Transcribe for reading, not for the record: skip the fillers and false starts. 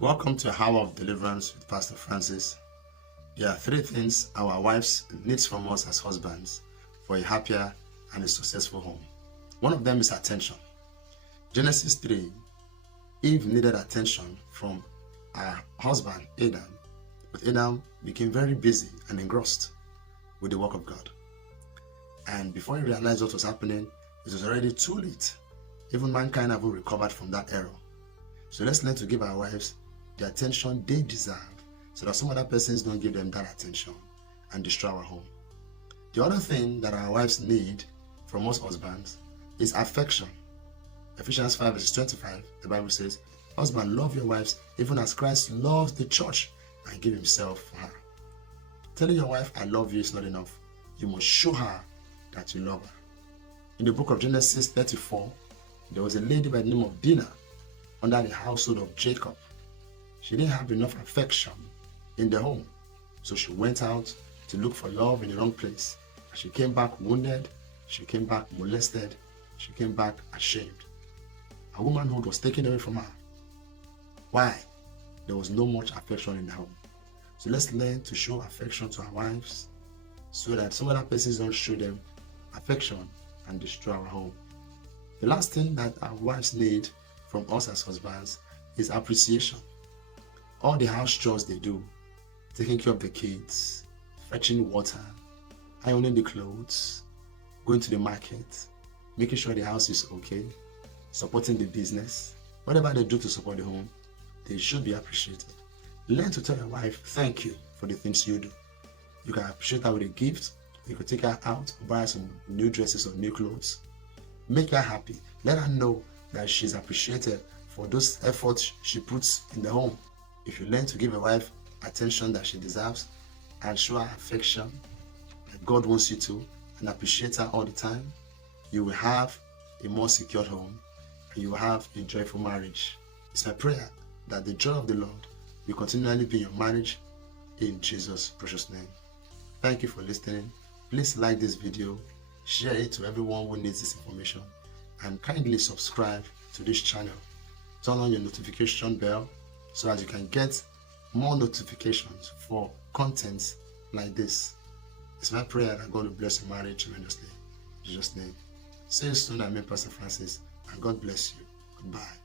Welcome to Hour of Deliverance with Pastor Francis. There are three things our wives need from us as husbands for a happier and a successful home. One of them is attention. Genesis 3, Eve needed attention from her husband Adam, but Adam became very busy and engrossed with the work of God. And before he realized what was happening, it was already too late. Even mankind haven't recovered from that error. So let's learn to give our wives the attention they deserve so that some other persons don't give them that attention and destroy our home. The other thing that our wives need from us husbands is affection. Ephesians 5 verse 25, the Bible says, "Husband, love your wives even as Christ loves the church and give himself for her." Telling your wife, "I love you" is not enough. You must show her that you love her. In the book of Genesis 34, there was a lady by the name of Dinah under the household of Jacob. She didn't have enough affection in the home, so she went out to look for love in the wrong place. She came back wounded, she came back molested, she came back ashamed. Her womanhood was taken away from her. Why? There was no much affection in the home. So let's learn to show affection to our wives so that some other persons don't show them affection and destroy our home. The last thing that our wives need from us as husbands is appreciation. All the house chores they do, taking care of the kids, fetching water, ironing the clothes, going to the market, making sure the house is okay, supporting the business, whatever they do to support the home, they should be appreciated. Learn to tell your wife thank you for the things you do. You can appreciate her with a gift. You could take her out, buy her some new dresses or new clothes. Make her happy. Let her know that she's appreciated for those efforts she puts in the home. If you learn to give a wife attention that she deserves and show her affection that God wants you to and appreciate her all the time, you will have a more secure home and you will have a joyful marriage. It's my prayer that the joy of the Lord will continually be in your marriage in Jesus' precious name. Thank you for listening. Please like this video, share it to everyone who needs this information, and kindly subscribe to this channel. Turn on your notification bell so as you can get more notifications for contents like this. It's my prayer that God will bless your marriage tremendously. In Jesus' name. See you soon. I'm Pastor Francis, and God bless you. Goodbye.